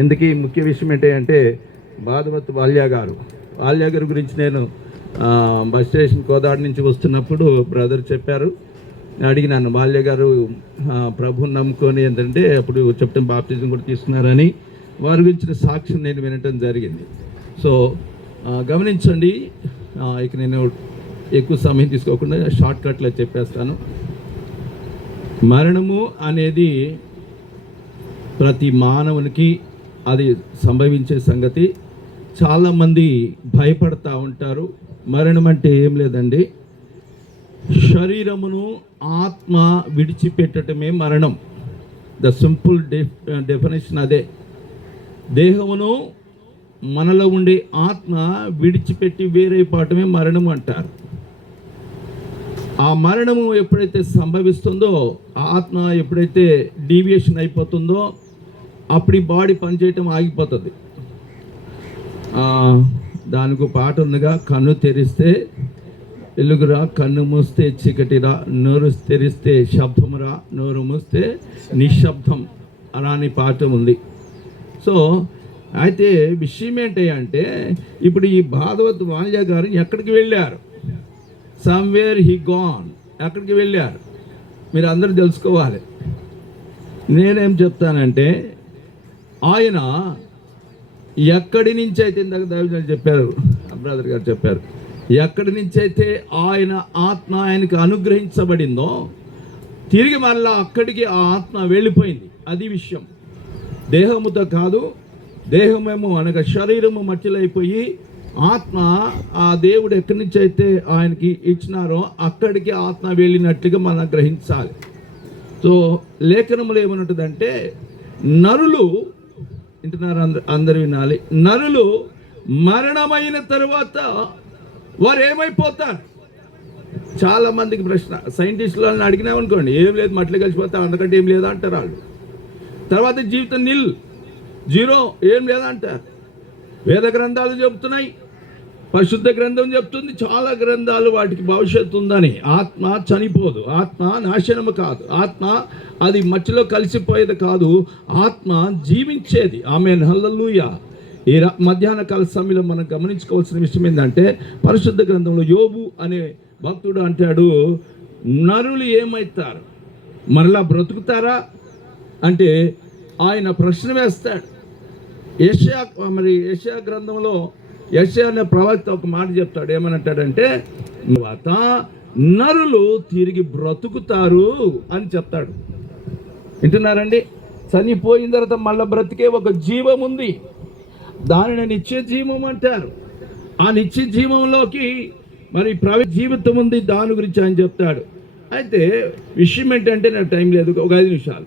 ఎందుకు ఈ ముఖ్య విషయం ఏంటంటే భాగవత్ వాల్యా గారి గురించి నేను బస్ స్టేషన్ కోదాడ నుంచి వస్తున్నప్పుడు బ్రదర్ చెప్పారు. నేను అడిగినాను, వాల్యా గారు ప్రభుని నమ్ముకొని ఏంటంటే అప్పుడు చెప్తాం బాప్టిజం కూడా తీసుకున్నారని వారి గురించిన సాక్ష్యం నేను వినటం జరిగింది. సో గమనించండి, ఇక నేను ఎక్కువ సమయం తీసుకోకుండా షార్ట్ కట్లో చెప్పేస్తాను. మరణము అనేది ప్రతి మానవునికి అది సంభవించే సంగతి. చాలామంది భయపడతా ఉంటారు. మరణం అంటే ఏం లేదండి, శరీరమును ఆత్మ విడిచిపెట్టడమే మరణం. ద సింపుల్ డెఫినేషన్ అదే. దేహమును మనలో ఉండే ఆత్మ విడిచిపెట్టి వేరైపోవటమే మరణం అంటారు. ఆ మరణము ఎప్పుడైతే సంభవిస్తుందో, ఆత్మ ఎప్పుడైతే డీవియేషన్ అయిపోతుందో అప్పుడు ఈ బాడీ పనిచేయటం ఆగిపోతుంది. దానికి పాట ఉందిగా, కన్ను తెరిస్తే వెలుగురా, కన్ను మూస్తే చీకటిరా, నోరు తెరిస్తే శబ్దమురా, నోరు మూస్తే నిశ్శబ్దం అలాని పాట ఉంది. సో అయితే విషయం ఏంటంటే ఇప్పుడు ఈ భాగవత్ వాల్యా గారు ఎక్కడికి వెళ్ళారు? Somewhere he gone. ఎక్కడికి వెళ్ళారు మీరు అందరూ తెలుసుకోవాలి. నేనేం చెప్తానంటే ఆయన ఎక్కడి నుంచి అయితే ఇందాక దైవజనులు చెప్పారు, బ్రదర్ గారు చెప్పారు, ఎక్కడి నుంచి అయితే ఆయన ఆత్మ ఆయనకు అనుగ్రహించబడిందో తిరిగి మళ్ళా అక్కడికి ఆ ఆత్మ వెళ్ళిపోయింది. అది విషయం. దేహముతో కాదు, దేహమేమో అనగా శరీరము మట్టిలైపోయి ఆత్మ ఆ దేవుడు ఎక్కడి నుంచి అయితే ఆయనకి ఇచ్చినారో అక్కడికి ఆత్మ వెళ్ళినట్టుగా మనం గ్రహించాలి. సో లేఖనములు ఏమనుంటుందంటే, నరులు వింటున్నారు, అందరు వినాలి, నరులు మరణమైన తరువాత వారు ఏమైపోతారు? చాలా మందికి ప్రశ్న. సైంటిస్టులను అడిగినామనుకోండి, ఏం లేదు మట్టిలో కలిసిపోతా, అందుకంటే ఏం లేదా అంటారు వాళ్ళు. తర్వాత జీవితం నిల్, జీరో, ఏం లేదా అంటారు. వేద గ్రంథాలు చెబుతున్నాయి, పరిశుద్ధ గ్రంథం చెప్తుంది, చాలా గ్రంథాలు వాటికి భవిష్యత్తు ఉందని. ఆత్మ చనిపోదు, ఆత్మ నాశనము కాదు, ఆత్మ అది మట్టిలో కలిసిపోయేది కాదు, ఆత్మ జీవించేది. ఆమేన్, హల్లెలూయా. ఈ మధ్యాహ్న కాల సమయంలో మనం గమనించుకోవాల్సిన విషయం ఏంటంటే, పరిశుద్ధ గ్రంథంలో యోబు అనే భక్తుడు అంటాడు, నరులు ఏమవుతారు, మరలా బ్రతుకుతారా అంటే ఆయన ప్రశ్న వేస్తాడు. యెషయా గ్రంథంలో యెషయా అనే ప్రవక్త ఒక మాట చెప్తాడు. ఏమనంటాడంటే, తర్వాత నరులు తిరిగి బ్రతుకుతారు అని చెప్తాడు. వింటున్నారండి? చనిపోయిన తర్వాత మళ్ళీ బ్రతికే ఒక జీవం ఉంది, దానిని నిత్య జీవం అంటారు. ఆ నిత్య జీవంలోకి మరి జీవితం ఉంది, దాని గురించి ఆయన చెప్తాడు. అయితే విషయం ఏంటంటే, నాకు టైం లేదు, ఒక 5 నిమిషాలు.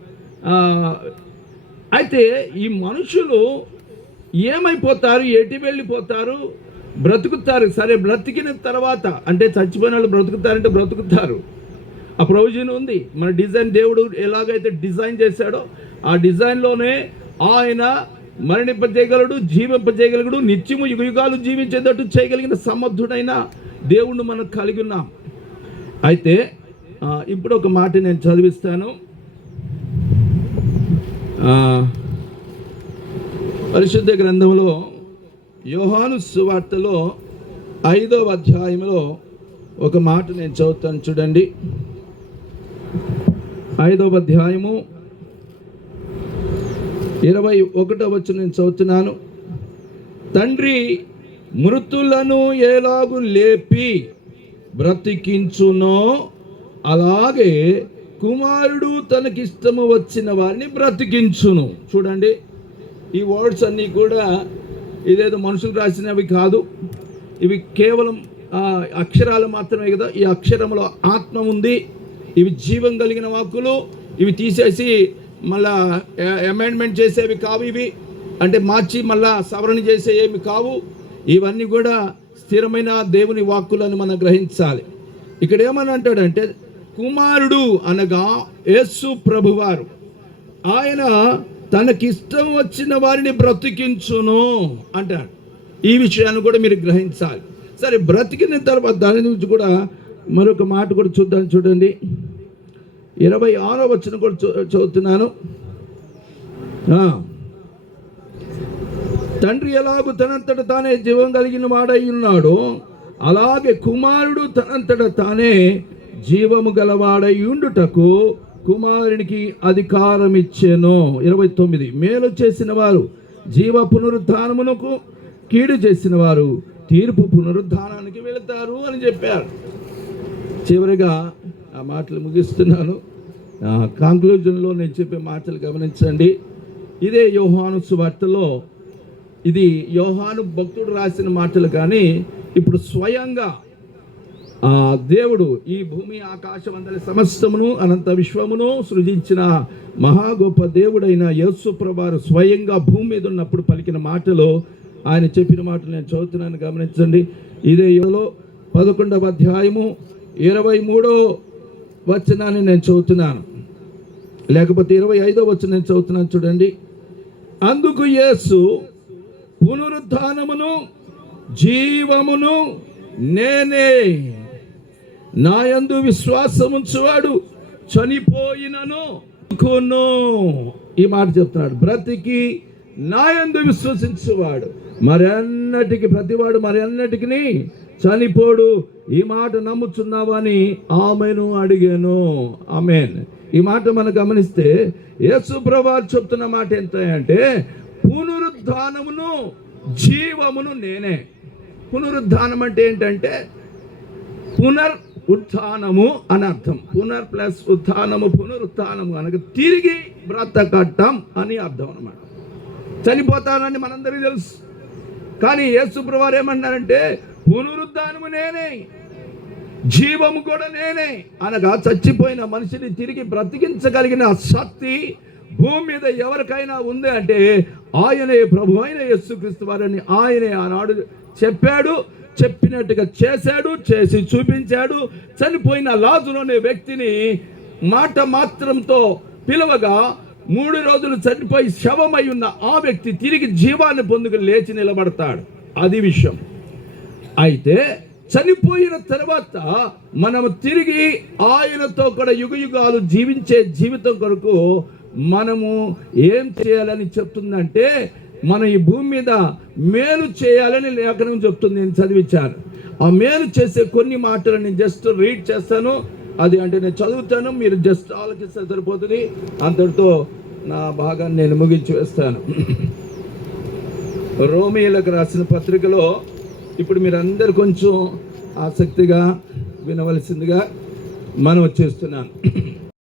అయితే ఈ మనుషులు ఏమైపోతారు, ఎటు వెళ్ళిపోతారు, బ్రతుకుతారు. సరే, బ్రతికిన తర్వాత అంటే చచ్చిపోయిన వాళ్ళు బ్రతుకుతారంటే బ్రతుకుతారు, ఆ ప్రొవిజన్ ఉంది. మన డిజైన్ దేవుడు ఎలాగైతే డిజైన్ చేశాడో ఆ డిజైన్లోనే ఆయన మరణింపజేయగలడు, జీవింపజేయగలడు, నిత్యము యుగాలు జీవించేటట్టు చేయగలిగిన సమర్థుడైన దేవుణ్ణి మనం కలిగి ఉన్నాం. అయితే ఇప్పుడు ఒక మాట నేను చదివిస్తాను. పరిశుద్ధ గ్రంథంలో యోహాను సువార్తలో 5వ అధ్యాయంలో ఒక మాట నేను చదువుతాను, చూడండి. 5వ అధ్యాయము 21వ వచనం నేను చదువుతున్నాను. తండ్రి మృతులను ఎలాగు లేపి బ్రతికించునో అలాగే కుమారుడు తనకిష్టము వచ్చిన వారిని బ్రతికించును. చూడండి, ఈ వర్డ్స్ అన్నీ కూడా ఇదేదో మనుషులు రాసినవి కాదు, ఇవి కేవలం అక్షరాలు మాత్రమే కదా. ఈ అక్షరంలో ఆత్మ ఉంది, ఇవి జీవం కలిగిన వాక్కులు. ఇవి తీసేసి మళ్ళా అమెండ్మెంట్ చేసేవి కావు, ఇవి అంటే మార్చి మళ్ళా సవరణ చేసే ఏమి కావు. ఇవన్నీ కూడా స్థిరమైన దేవుని వాక్కులను మనం గ్రహించాలి. ఇక్కడ ఏమని అంటాడంటే, కుమారుడు అనగా యేసు ప్రభువారు, ఆయన తనకిష్టం వచ్చిన వారిని బ్రతికించును అంటాడు. ఈ విషయాన్ని కూడా మీరు గ్రహించాలి. సరే, బ్రతికిన తర్వాత దాని నుంచి కూడా మరొక మాట కూడా చూద్దాం. చూడండి, 26వ వచనం కూడా చదువుతున్నాను. తండ్రి ఎలాగూ తనంతట తానే జీవం కలిగిన వాడై ఉన్నాడో అలాగే కుమారుడు తనంతట తానే జీవము గలవాడై ఉండుటకు కుమారునికి అధికారం ఇచ్చెను. 29 మేలు చేసిన వారు జీవ పునరుద్ధానమునకు, కీడు చేసిన వారు తీర్పు పునరుద్ధానానికి వెళతారు అని చెప్పారు. చివరిగా ఆ మాటలు ముగిస్తున్నాను. కంక్లూజన్లో నేను చెప్పే మాటలు గమనించండి. ఇదే యోహాను సువార్తలో, ఇది యోహాను భక్తుడు రాసిన మాటలు, కానీ ఇప్పుడు స్వయంగా దేవుడు ఈ భూమి ఆకాశం అందరి సమస్తమును అనంత విశ్వమును సృజించిన మహా గొప్ప దేవుడైన యేసు ప్రభువారు స్వయంగా భూమి మీద ఉన్నప్పుడు పలికిన మాటలు, ఆయన చెప్పిన మాటలు నేను చదువుతున్నాను, గమనించండి. ఇదే 11వ అధ్యాయము 23వ వచనాన్ని నేను చదువుతున్నాను, లేకపోతే 25వ వచనం నేను చదువుతున్నాను, చూడండి. అందుకు యేసు, పునరుద్ధానమును జీవమును నేనే, నా యందు విశ్వాసముంచువాడు చనిపోయినను ఈ మాట చెప్తున్నాడు. బ్రతికి నా యందు విశ్వసించువాడు ప్రతివాడు అన్నటికి చనిపోడు. ఈ మాట నమ్ముచున్నావని ఆమెను అడిగాను. ఆమెన్. ఈ మాట మనం గమనిస్తే యేసు ప్రభువు చెప్తున్న మాట ఎంత అంటే, పునరుద్ధానమును జీవమును నేనే. పునరుద్ధానం అంటే ఏంటంటే పునర్ ఉత్థానము అని అర్థం. పునర్ ప్లస్ ఉత్థానము, పునరుత్థానము అనగా తిరిగి బ్రతకటం అని అర్థం అన్నమాట. చనిపోతానని మనందరికీ తెలుసు, కానీ యేసు ప్రభువు ఏమన్నారంటే పునరుద్ధానము నేనే, జీవము కూడా నేనే. అనగా చచ్చిపోయిన మనిషిని తిరిగి బ్రతికించగలిగిన శక్తి భూమి మీద ఎవరికైనా ఉంది అంటే ఆయనే ప్రభు అయిన యేసుక్రీస్తు వారని ఆయనే ఆనాడు చెప్పాడు. చెప్పినట్టుగా చేశాడు, చేసి చూపించాడు. చనిపోయిన లాజరు అనే వ్యక్తిని మాట మాత్రంతో పిలవగా 3 రోజులు చనిపోయి శవమై ఉన్న ఆ వ్యక్తి తిరిగి జీవాన్ని పొందుకు లేచి నిలబడతాడు. అది విషయం. అయితే చనిపోయిన తర్వాత మనము తిరిగి ఆయనతో కూడా యుగయుగాలు జీవించే జీవితం కొరకు మనము ఏం చేయాలని చెప్తుందంటే, మనం ఈ భూమి మీద మేలు చేయాలని లేఖనం చెప్తుంది. నేను చదివించాను. ఆ మేలు చేసే కొన్ని మాటలు నేను జస్ట్ రీడ్ చేస్తాను. అది అంటే నేను చదువుతాను, మీరు జస్ట్ ఆలోచిస్తే సరిపోతుంది. అంతటితో నా భాగాన్ని నేను ముగించి వేస్తాను. రోమీయులకు రాసిన పత్రికలో ఇప్పుడు మీరు అందరు కొంచెం ఆసక్తిగా వినవలసిందిగా మనం చేస్తున్నాను.